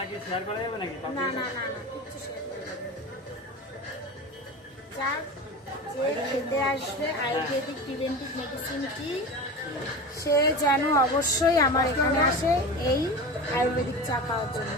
না না না না কিচ্ছু শেয়ার করা যাবে না। যার যে খেতে আসবে আয়ুর্বেদিক প্রিভেন্টিভ মেডিসিন কি, সে যেন অবশ্যই আমার এখানে আসে এই আয়ুর্বেদিক চা খাওয়ার জন্য।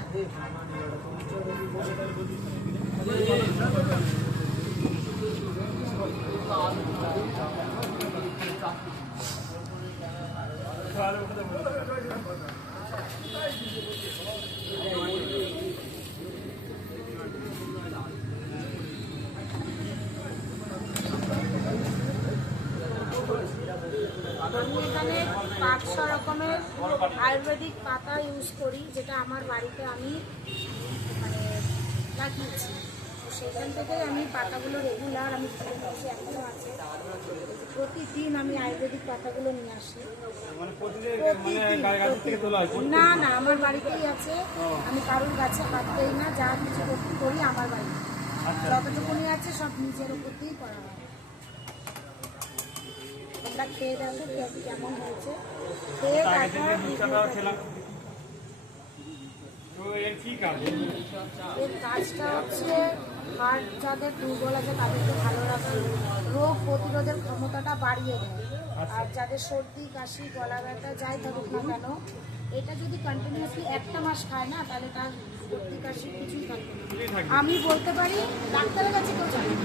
আমি এখানে 500 রকমের আয়ুর্বেদিক পাতা ইউজ করি, যেটা আমার বাড়িতে আমি মানে লাগিয়েছি। তো সেইখান থেকে আমি পাতাগুলো রেগুলার আমি কিনে নিয়েছি, এখনও আছে। প্রতিদিন আমি আয়ুর্বেদিক পাতাগুলো নিয়ে আসি। না না, আমার বাড়িতেই আছে। আমি কারোর গাছে হাত দিই না, যা কিছু করি আমার বাড়িতে যতটুকুনি আছে সব নিজের উপর দিয়েই করা হয়। আমরা খেয়ে দেখো কেমন হয়েছে, খেয়ে এর কাজটা হচ্ছে হার্ট যাদের দুর্বল আছে তাদেরকে ভালো রাখে, রোগ প্রতিরোধের ক্ষমতাটা বাড়িয়ে দেয়। আর যাদের সর্দি কাশি গলা ব্যথা যাই থাকুক না কেন, এটা যদি কন্টিনিউয়াসলি একটা মাস খায় না, তাহলে তার সর্দি কাশি কিছুই থাকবে না। আমি বলতে পারি ডাক্তারের কাছে কেউ যাবে না।